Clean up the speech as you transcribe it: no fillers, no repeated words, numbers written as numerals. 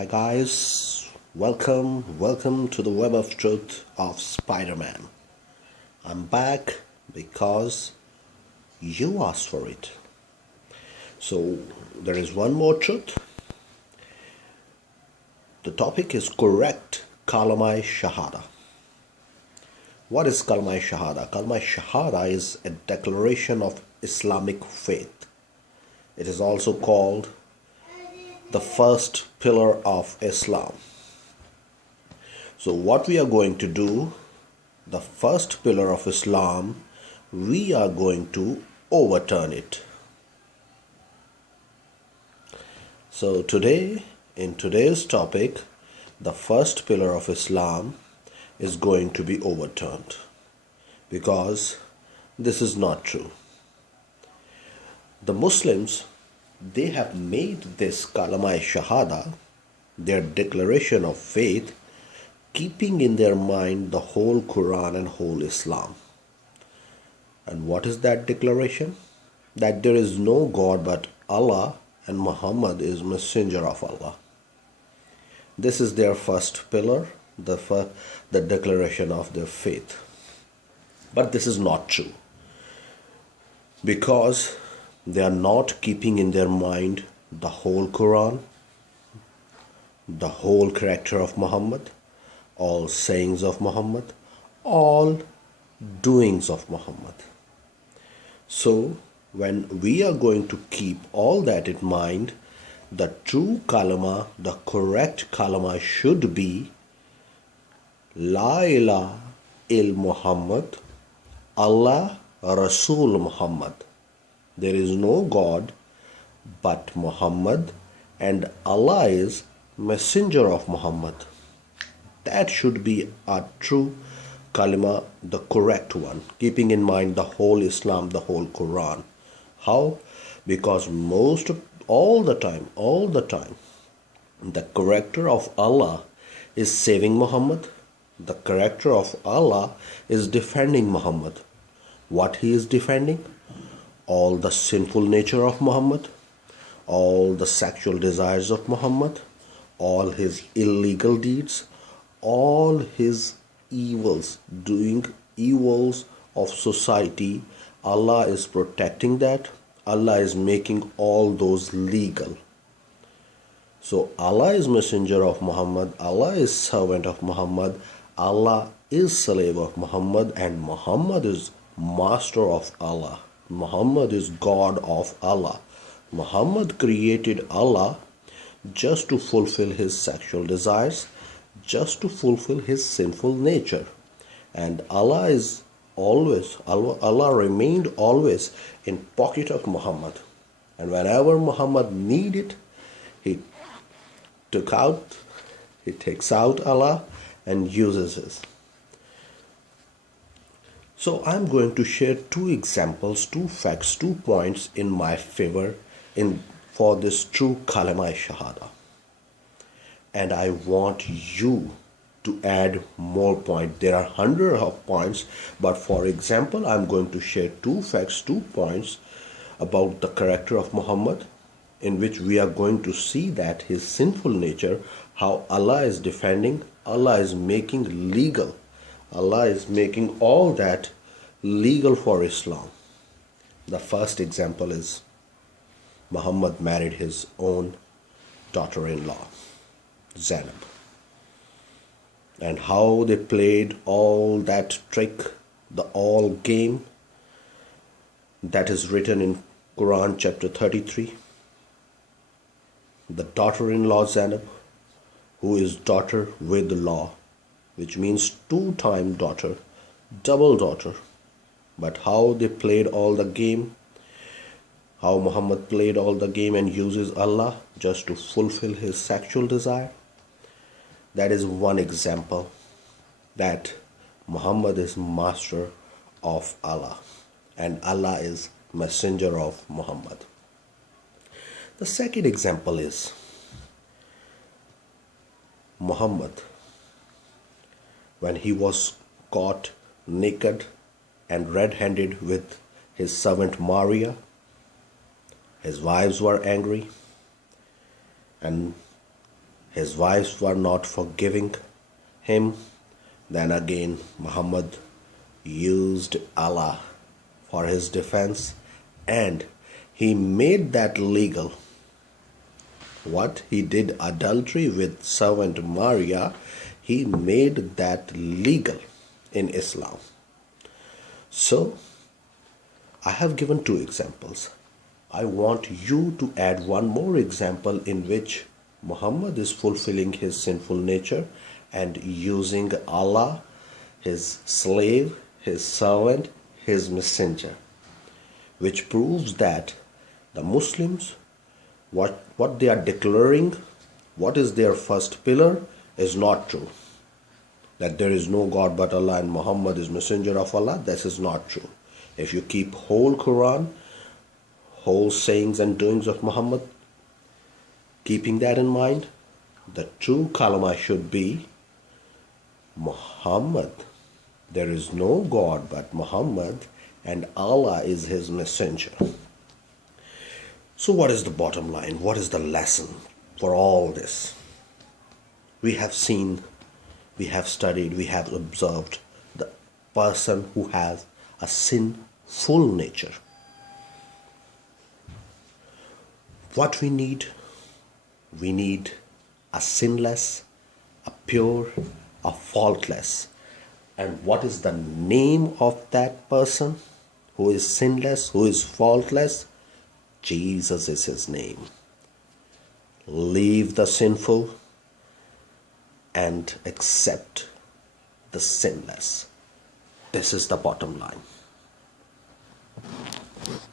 Hi guys, welcome to the web of truth of Spider-Man. I'm back because you asked for it. So there is one more truth. The topic is correct Kalima Shahada. What is Kalima Shahada? Kalima Shahada is a declaration of Islamic faith. It is also called the first pillar of Islam. So what we are going to do, the first pillar of Islam, we are going to overturn it. So today, in today's topic, the first pillar of Islam is going to be overturned because this is not true. The Muslims, they have made this Kalima Shahada, their declaration of faith, keeping in their mind the whole Quran and whole Islam. And what is that declaration? That there is no God but Allah and Muhammad is messenger of Allah. This is their first pillar, the declaration of their faith. But this is not true, because they are not keeping in their mind the whole Quran, the whole character of Muhammad, all sayings of Muhammad, all doings of Muhammad. So when we are going to keep all that in mind, the true kalima, the correct kalima should be La ilaha il Muhammad, Allah Rasul Muhammad. There is no God but Muhammad, and Allah is messenger of Muhammad. That should be a true kalima, the correct one, keeping in mind the whole Islam, the whole Quran. How? Because all the time, the character of Allah is saving Muhammad. The character of Allah is defending Muhammad. What he is defending? All the sinful nature of Muhammad, all the sexual desires of Muhammad, all his illegal deeds, all his evils, doing evils of society. Allah is protecting that. Allah is making all those legal. So Allah is messenger of Muhammad, Allah is servant of Muhammad, Allah is slave of Muhammad, and Muhammad is master of Allah. Muhammad is God of Allah. Muhammad created Allah just to fulfill his sexual desires, just to fulfill his sinful nature. And Allah remained always in pocket of Muhammad. And whenever Muhammad needed, he takes out Allah and uses it. So I'm going to share two examples, two facts, 2 points in my favor for this true Kalima Shahada. And I want you to add more points. There are hundreds of points, but for example, I'm going to share 2 facts, 2 points about the character of Muhammad, in which we are going to see that his sinful nature, how Allah is defending, Allah is making legal. Allah is making all that legal for Islam. The first example is Muhammad married his own daughter-in-law, Zainab. And how they played all that trick, the all game that is written in Quran chapter 33. The daughter-in-law Zainab, who is daughter with law, which means 2-time daughter, double daughter. But how they played all the game, how Muhammad played all the game and uses Allah just to fulfill his sexual desire. That is one example that Muhammad is master of Allah and Allah is messenger of Muhammad. The second example is Muhammad, when he was caught naked and red-handed with his servant Maria. His wives were angry, and His wives were not forgiving him. Then again, Muhammad used Allah for his defense and he made that legal. What? He did adultery with servant Maria. He made that legal in Islam. So, I have given two examples. I want you to add one more example in which Muhammad is fulfilling his sinful nature and using Allah, his slave, his servant, his messenger, which proves that the Muslims, what they are declaring, what is their first pillar, is not true. That there is no God but Allah and Muhammad is messenger of Allah, this is not true. If you keep whole Quran, whole sayings and doings of Muhammad, keeping that in mind, the true Kalima should be Muhammad. There is no God but Muhammad and Allah is his messenger. So what is the bottom line? What is the lesson for all this? We have seen, we have studied, we have observed the person who has a sinful nature. What we need a sinless, a pure, a faultless. And what is the name of that person who is sinless, who is faultless? Jesus is his name. Leave the sinful and accept the sinless. This is the bottom line.